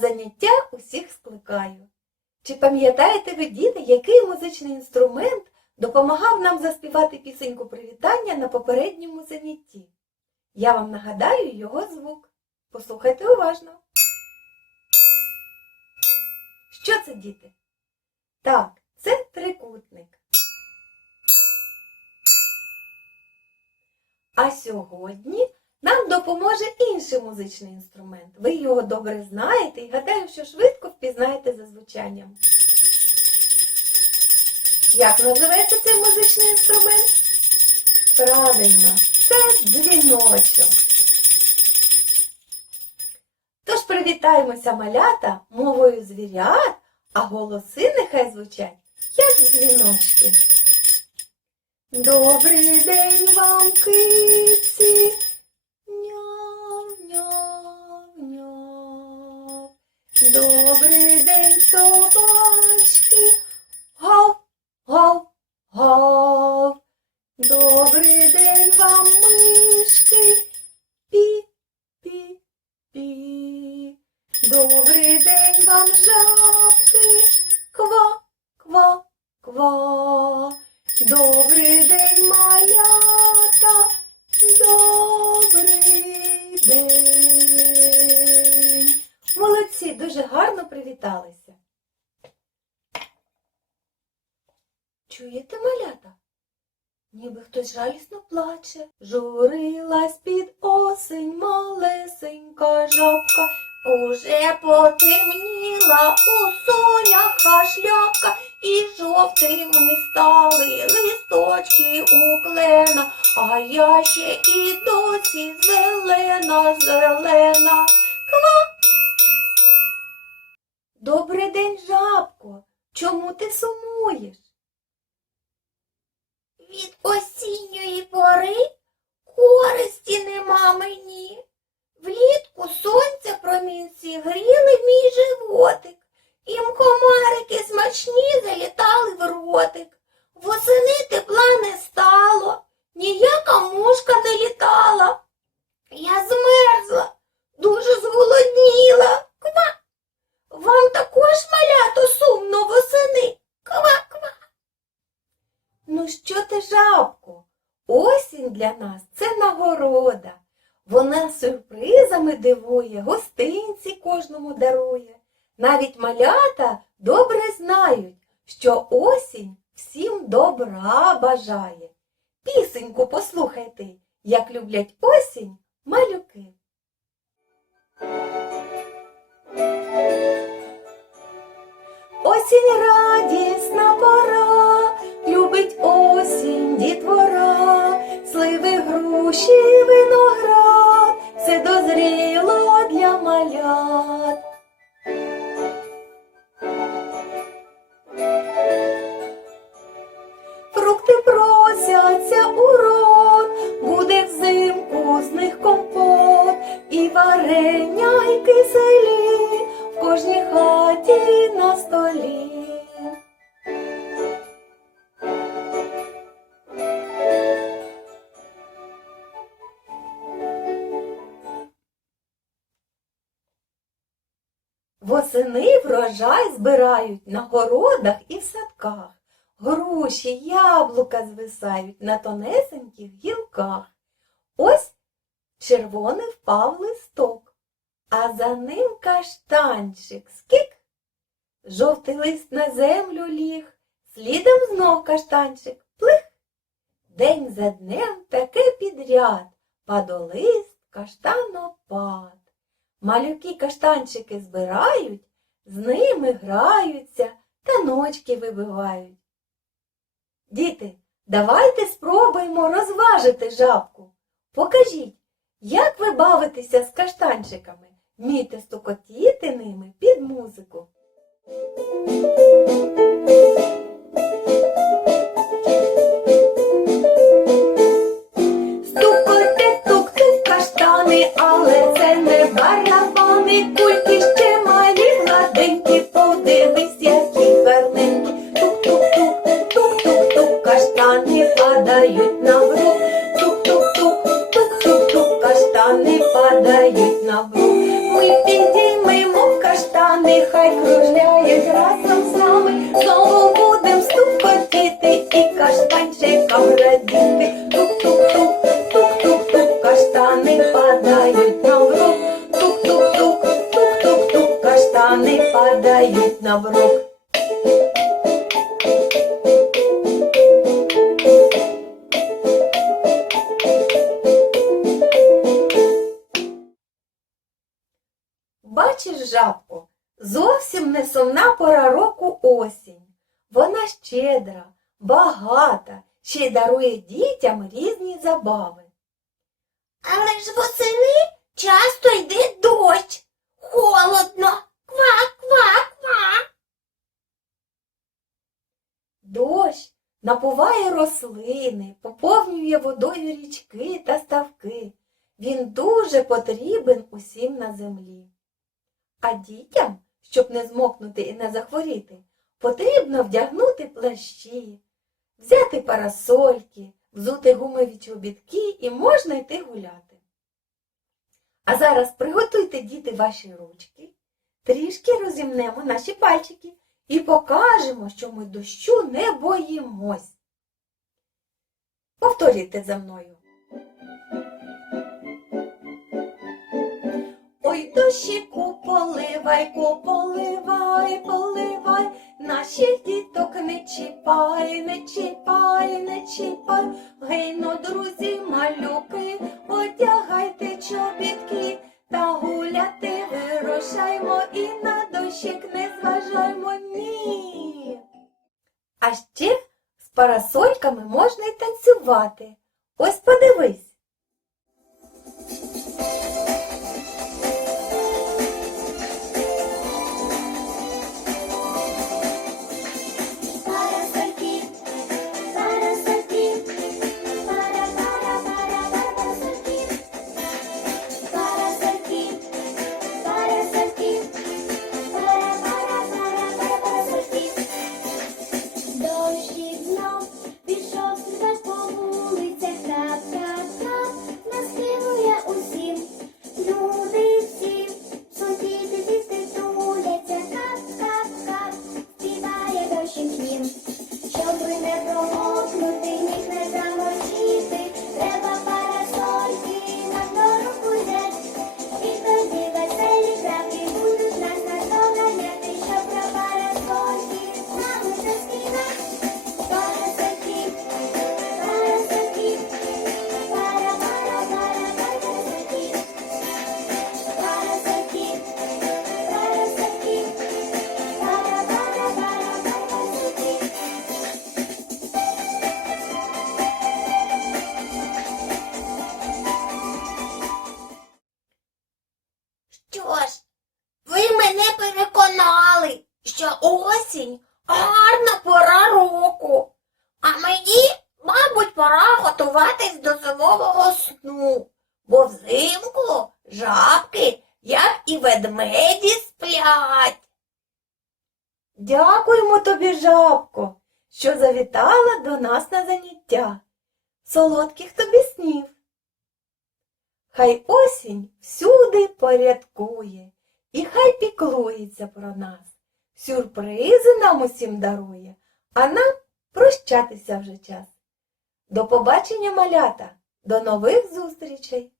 заняття усіх скликаю. Чи пам'ятаєте ви, діти, який музичний інструмент допомагав нам заспівати пісеньку привітання на попередньому занятті? Я вам нагадаю його звук. Послухайте уважно. Що це, діти? Так, це трикутник. А сьогодні нам допоможе інший музичний інструмент. Ви його добре знаєте і гадаю, що швидко впізнаєте за звучанням. Як називається цей музичний інструмент? Правильно, це дзвіночок. Тож привітаємося малята мовою звірят, а голоси нехай звучать, як дзвіночки. Добрий день вам, киці. Жабки. Ква, ква, ква. Добрий день, малята. Добрий день. Молодці, дуже гарно привіталися. Чуєте, малята? Ніби хтось жалісно плаче. Журилась під осень малесенька жабка. Уже потемніла у соняха шляпка, і жовтими стали листочки у клена, а я ще і досі зелена, зелена. Ква. Добрий день, жабко. Чому ти сумуєш? Від осінньої пори користі нема мені. Влітку сонця промінці гріли мій животик, і комарики смачні залітали в ротик. Восени тепла не стало, ніяка мушка не літала. Я змерзла, дуже зголодніла. Ква. Вам також малято сумно восени. Ква, ква. Ну що ти, жабко? Осінь для нас це нагорода. Вона сюрпризами дивує, гостинці кожному дарує. Навіть малята добре знають, що осінь всім добра бажає. Пісеньку послухайте, як люблять осінь малюки. Осінь радісна пора, любить осінь дітвора, груші, виноград, все дозріло для малят. Фрукти просяться у рот, буде взимку з них компот, і варення, і киселі в кожній хаті на столі. Врожай збирають на городах і в садках. Груші, яблука звисають на тонесеньких гілках. Ось червоний впав листок, а за ним каштанчик скік. Жовтий лист на землю ліг, слідом знов каштанчик плих. День за днем таке підряд, падолист каштанопад. Малюки каштанчики збирають, з ними граються та ночки вибивають. Діти, давайте спробуємо розважити жабку. Покажіть, як ви бавитеся з каштанчиками, вмієте стукотіти ними під музику. Тук-тук-тук, тук-тук-тук, каштани хай на гру. Ми підіймаємо нехай кружляють разом з нами, знову будем стукотіти і каштанчикам радіти. Тук-тук-тук, тук-тук-тук, каштани падають на врук. Тук-тук-тук, тук-тук-тук, каштани падають на врок. Осінь. Вона щедра, багата, ще й дарує дітям різні забави. Але ж восени часто йде дощ. Холодно. Ква, ква, ква. Дощ напуває рослини, поповнює водою річки та ставки. Він дуже потрібен усім на землі. А дітям, щоб не змокнути і не захворіти, потрібно вдягнути плащі, взяти парасольки, взути гумові чобітки і можна йти гуляти. А зараз приготуйте, діти, ваші ручки, трішки розімнемо наші пальчики і покажемо, що ми дощу не боїмось. Повторюйте за мною. Ой, дощику поливай, поливай, поливай, наших діток не чіпай, не чіпай, не чіпай, гейно, друзі, малюки, одягайте чобітки, та гуляти вирушаймо і на дощик не зважаймо, ні. А ще з парасольками можна й танцювати. Ось подивись. Щоб осінь гарна пора року, а мені, мабуть, пора готуватись до зимового сну, бо взимку жабки, як і ведмеді, сплять. Дякуємо тобі, жабко, що завітала до нас на заняття. Солодких тобі снів. Хай осінь всюди порядкує, і хай піклується про нас. Сюрпризи нам усім дарує, а нам прощатися вже час. До побачення, малята, до нових зустрічей!